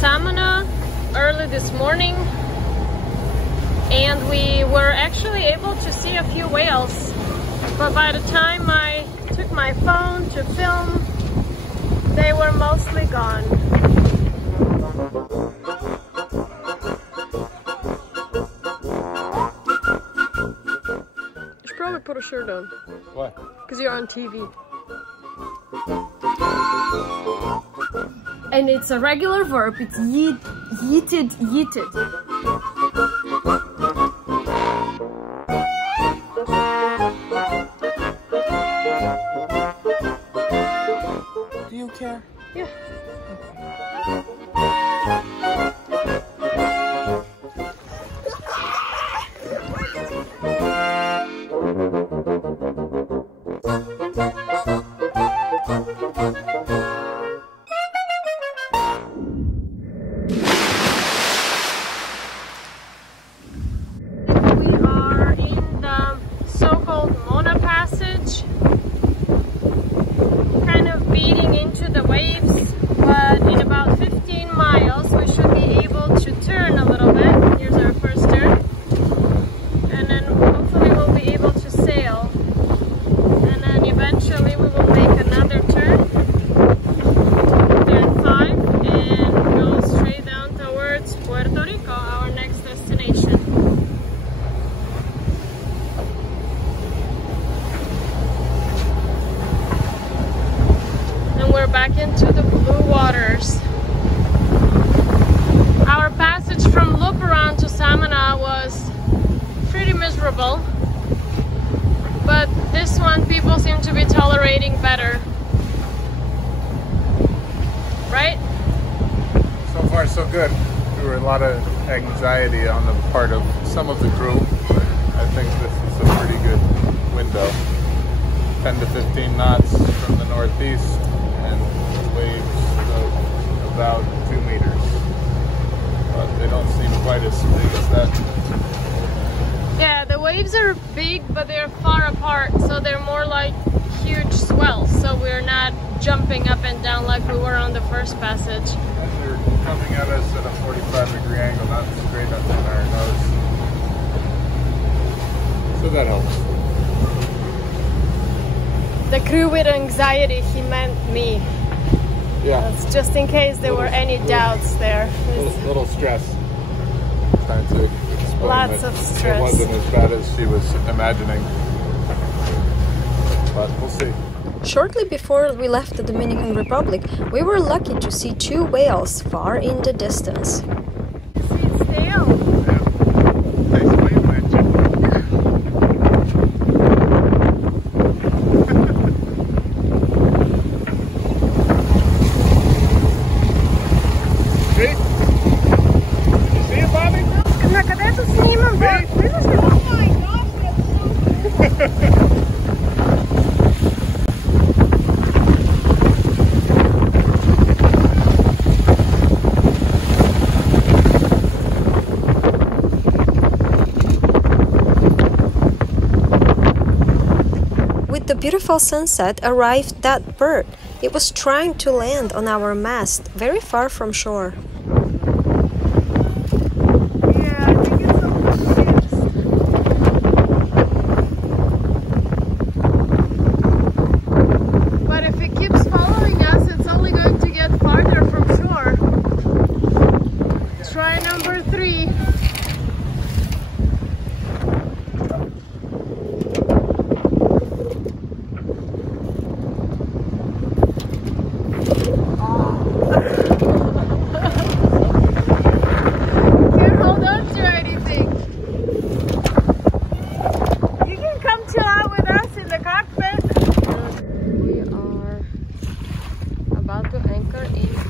Samana early this morning, and we were actually able to see a few whales, but by the time I took my phone to film, they were mostly gone. You should probably put a shirt on. Why? Because you're on TV. And it's a regular verb, it's yeeted, yeeted. Do you care? Yeah. We are in the so-called Mona passage, kind of beating into the waves, but in about 15 miles we should be able to turn a little bit. Here's our first turn, and then hopefully we'll be able to sail, and then eventually we will make another turn 5, and go straight down towards Puerto Rico, our next destination. And we're back into the blue waters. Our passage from Luperon to Samana was pretty miserable, but this one people seem to be tolerating better. Right? So far, so good. There were a lot of anxiety on the part of some of the crew, but I think this is a pretty good window. 10 to 15 knots from the northeast, and waves of about 2 meters. But they don't seem quite as big as that. Yeah, the waves are big, but they're far apart, so they're more like huge swells, so we're not jumping up and down like we were on the first passage. And they're coming at us at a 45-degree angle, not straight up on our nose. So that helps. The crew with anxiety, he meant me. Yeah. That's just in case there were any doubts there. Little stress. Trying to explain Lots that of stress. It wasn't as bad as she was imagining. But we'll see. Shortly before we left the Dominican Republic, we were lucky to see 2 whales far in the distance. You see its tail? Nice wave action. See? You see it, Bobby? На къде се снимам? Да, виждаш ли? Oh my gosh, that's so With the beautiful sunset arrived that bird. It was trying to land on our mast, very far from shore. Yeah, I think it's on the ships. But if it keeps following us, it's only going to get farther from shore. Try number 3.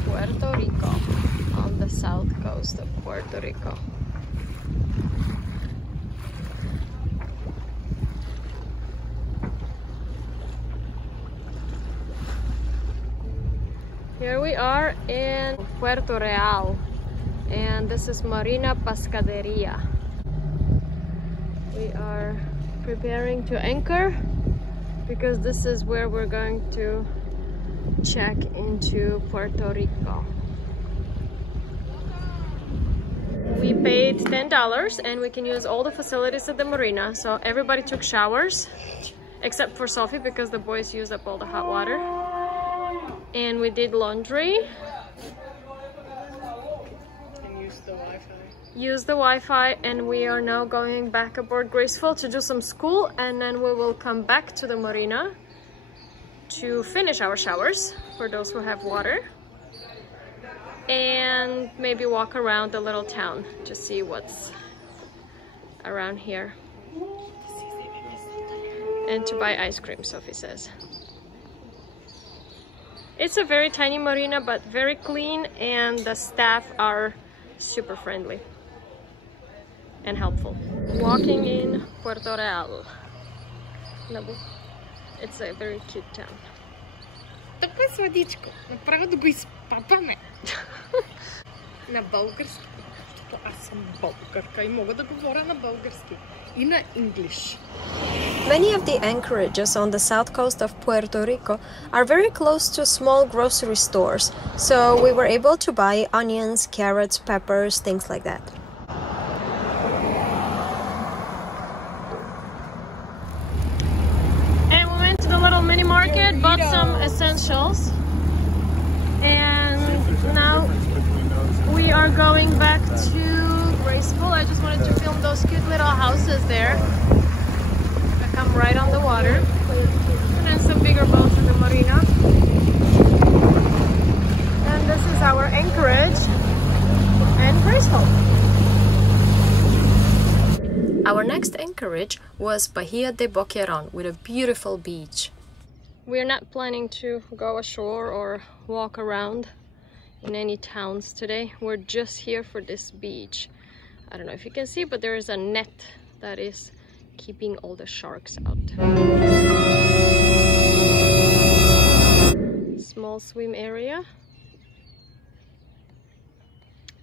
Puerto Rico, on the south coast of Puerto Rico. Here we are in Puerto Real, and this is Marina Pescaderia. We are preparing to anchor because this is where we're going to check into Puerto Rico. We paid $10 and we can use all the facilities at the marina. So everybody took showers except for Sophie because the boys used up all the hot water. And we did laundry. And used the Wi-Fi. Use the Wi-Fi, and we are now going back aboard Graceful to do some school, and then we will come back to the marina to finish our showers for those who have water, and maybe walk around the little town to see what's around here, and to buy ice cream, Sophie says. It's a very tiny marina, but very clean, and the staff are super friendly and helpful. Walking in Puerto Rico. It's a very cute town. Тук е сладичко. Направо да го изпапаме. На български. Защото аз съм българка и мога да говоря на български. И на English. Many of the anchorages on the south coast of Puerto Rico are very close to small grocery stores, so we were able to buy onions, carrots, peppers, things like that. And we went to the little mini market, bought some essentials, and now we are going back to Graceful. I just wanted to film those cute little houses there. Come right on the water, and then some bigger boats in the marina. And this is our anchorage and Graceful. Our next anchorage was Bahia de Boquerón with a beautiful beach. We're not planning to go ashore or walk around in any towns today. We're just here for this beach. I don't know if you can see, but there is a net that is keeping all the sharks out. Small swim area.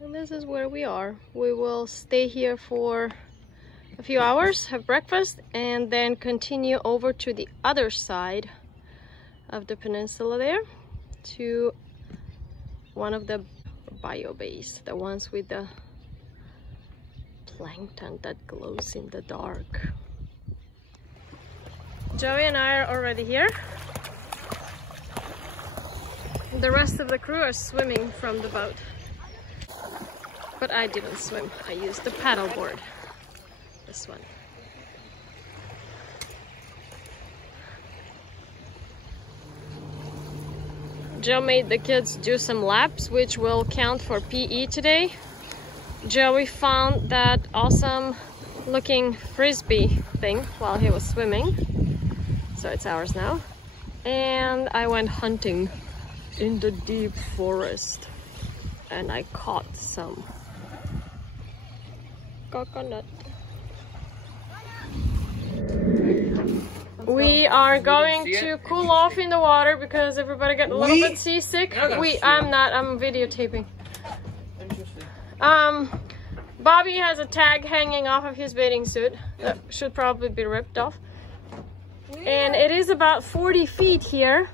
And this is where we are. We will stay here for a few hours, have breakfast, and then continue over to the other side of the peninsula there to one of the bio bays, the ones with the plankton that glows in the dark. Joey and I are already here. The rest of the crew are swimming from the boat. But I didn't swim. I used the paddleboard. This one. Joe made the kids do some laps, which will count for PE today. Joey found that awesome looking frisbee thing while he was swimming. So it's ours now. And I went hunting in the deep forest and I caught some coconut. We are going to cool off in the water because everybody got a little bit seasick. I'm videotaping. Bobby has a tag hanging off of his bathing suit that should probably be ripped off. And it is about 40 feet here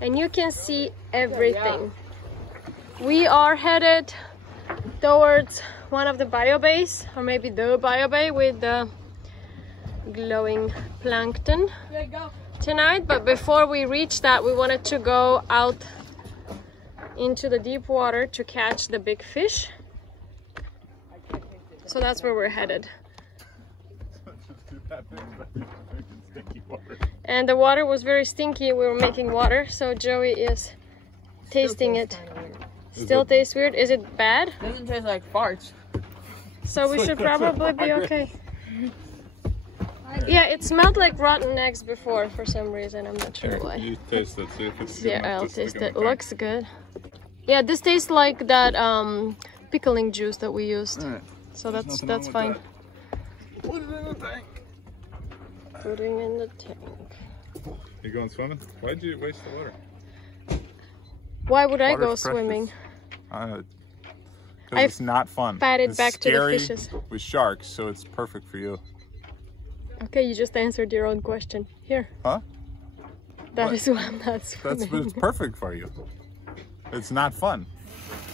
and you can see everything. We are headed towards one of the bio bays, or maybe the bio bay with the glowing plankton tonight. But before we reach that, we wanted to go out into the deep water to catch the big fish. So that's where we're headed. And the water was very stinky. We were making water, so Joey is tasting it. Still tastes weird. Is it bad? It doesn't taste like farts. So we should probably be okay. Yeah, it smelled like rotten eggs before for some reason. I'm not sure why. You taste it, see if it's good. Yeah, I'll taste it. Looks good. Yeah, this tastes like that pickling juice that we used. So that's fine. Put it in the tank. Putting in the tank. You going swimming? Why'd you waste the water? Why would I go swimming? Because it's not fun. It's back to the fishes. With sharks, so it's perfect for you. Okay, you just answered your own question. Here. Huh? That is why I'm not swimming. It's perfect for you. It's not fun.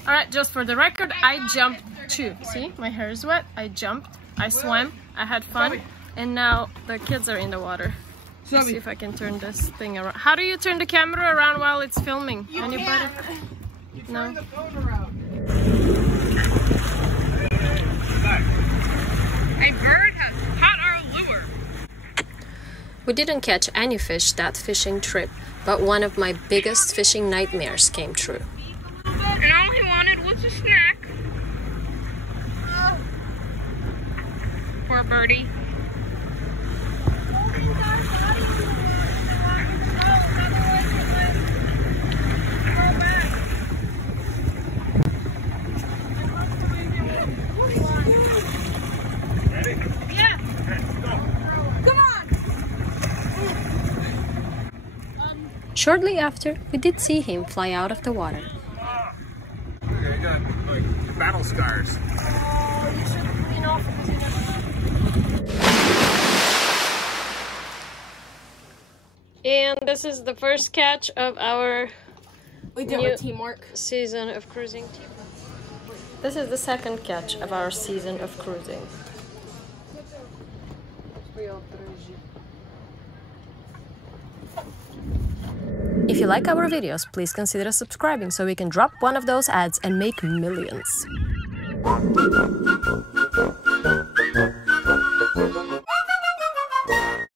Alright, just for the record, I jumped too. See, my hair is wet. I jumped, I swam, I had fun, and now the kids are in the water. Let's see if I can turn this thing around. How do you turn the camera around while it's filming? Anybody? You No. turn the phone around. A bird has caught our lure. We didn't catch any fish that fishing trip, but one of my biggest fishing nightmares came true. And all he wanted was a snack. Poor birdie. Shortly after, we did see him fly out of the water. Okay, you got like battle scars. And this is the first catch of our We did new with teamwork. season of cruising. This is the second catch of our season of cruising. If you like our videos, please consider subscribing so we can drop one of those ads and make millions.